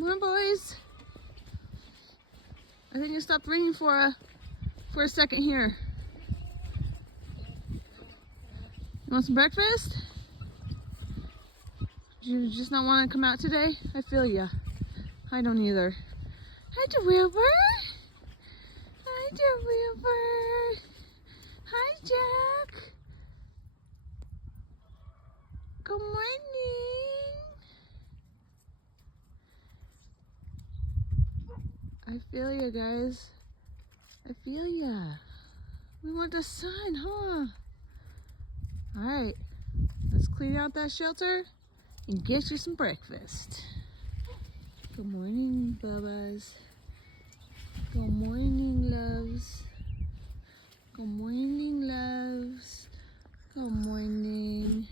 Come on, boys. I think it stopped raining for a second here. You want some breakfast? Do you just not want to come out today? I feel ya. I don't either. Hi, DeWilbur. Hi, DeWilbur. Hi, Jack. Good morning. I feel ya, guys. I feel ya. We want the sun, huh? All right, let's clean out that shelter and get you some breakfast. Good morning, Bubbas. Good morning, loves. Good morning, loves. Good morning.